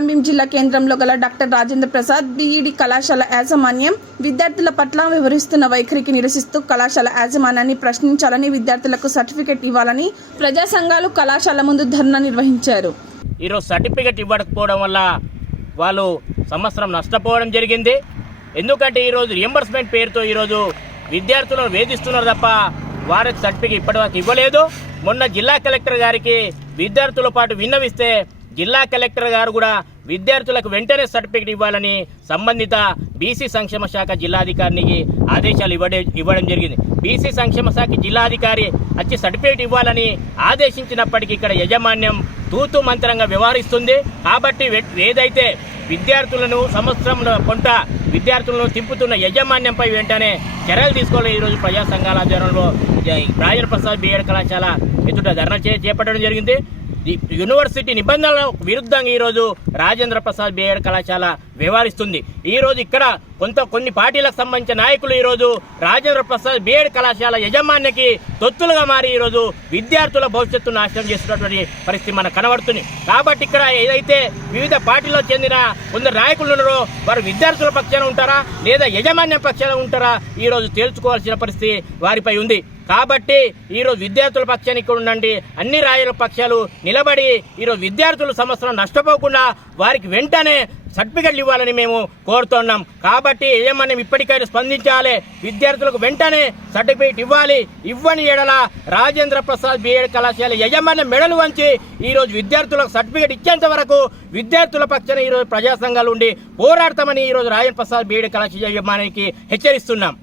కొమరంభీం జిల్లా కేంద్రంలో గల డాక్టర్ రాజేంద్ర ప్రసాద్ బీఈడి కళాశాల యాజమాన్యం విద్యార్థుల పట్ల వివరిస్తున్న వైఖరికి నిరసిస్తూ కళాశాల యాజమాన్యాన్ని ప్రశ్నించాలని, విద్యార్థులకు సర్టిఫికెట్ ఇవ్వాలని ప్రజా సంఘాలు కళాశాల ముందు ధర్నా నిర్వహించారు. ఈరోజు సర్టిఫికెట్ ఇవ్వకపోవడం వల్ల వాళ్ళు సంవత్సరం నష్టపోవడం జరిగింది. ఎందుకంటే ఈరోజు రియంబర్స్మెంట్ పేరుతో ఈరోజు విద్యార్థులను వేధిస్తున్నారు తప్ప వారికి సర్టిఫికెట్ ఇప్పటివరకు ఇవ్వలేదు. మొన్న జిల్లా కలెక్టర్ గారికి విద్యార్థులతో పాటు విన్నవిస్తే జిల్లా కలెక్టర్ గారు కూడా విద్యార్థులకు వెంటనే సర్టిఫికెట్ ఇవ్వాలని సంబంధిత బీసీ సంక్షేమ శాఖ జిల్లాధికారికి ఆదేశాలు ఇవ్వడం జరిగింది. బీసీ సంక్షేమ శాఖ జిల్లాధికారి వచ్చి సర్టిఫికెట్ ఇవ్వాలని ఆదేశించినప్పటికీ ఇక్కడ యాజమాన్యం తూతు మంత్రంగా వ్యవహరిస్తుంది. కాబట్టి ఏదైతే విద్యార్థులను సంవత్సరం కొంత విద్యార్థులను తింపుతున్న యాజమాన్యంపై వెంటనే చర్యలు తీసుకోవాలి. ఈరోజు ప్రజా సంఘాల ఆధ్వర్యంలో రాజేంద్ర ప్రసాద్ బీఎడ్ కళాశాల ఎదుట ధర్నా చేపట్టడం జరిగింది. యూనివర్సిటీ నిబంధనల విరుద్ధంగా ఈరోజు రాజేంద్ర ప్రసాద్ బీఎడ్ కళాశాల వ్యవహరిస్తుంది. ఈరోజు ఇక్కడ కొన్ని పార్టీలకు సంబంధించిన నాయకులు ఈరోజు రాజేంద్ర ప్రసాద్ బీఎడ్ కళాశాల యజమానికి తొత్తులుగా మారి ఈరోజు విద్యార్థుల భవిష్యత్తును నాశనం చేస్తున్నటువంటి పరిస్థితి మనకు కనబడుతుంది. కాబట్టి ఇక్కడ ఏదైతే వివిధ పార్టీలో చెందిన కొందరు నాయకులు ఉన్నారో వారు విద్యార్థుల పక్షాన ఉంటారా లేదా యజమాన్యం పక్షాన ఉంటారా ఈరోజు తేల్చుకోవాల్సిన పరిస్థితి వారిపై ఉంది. కాబట్టి ఈరోజు విద్యార్థుల పక్షానికి ఇక్కడ ఉండండి, అన్ని రాజకీయ పక్షాలు నిలబడి ఈరోజు విద్యార్థుల సంవత్సరం నష్టపోకుండా వారికి వెంటనే సర్టిఫికెట్లు ఇవ్వాలని మేము కోరుతున్నాం. కాబట్టి ఏమన్నా ఇప్పటికైనా స్పందించాలి, విద్యార్థులకు వెంటనే సర్టిఫికెట్ ఇవ్వని ఎడల రాజేంద్ర ప్రసాద్ బీఎడ్ కళాశాల యజమాని మెడలు వంచి ఈరోజు విద్యార్థులకు సర్టిఫికెట్ ఇచ్చేంత వరకు విద్యార్థుల పక్షాన ఈరోజు ప్రజా సంఘాలు ఉండి పోరాడతామని ఈరోజు రాజేంద్ర ప్రసాద్ బీఎడ్ కళాశాల యజమానికి హెచ్చరిస్తున్నాం.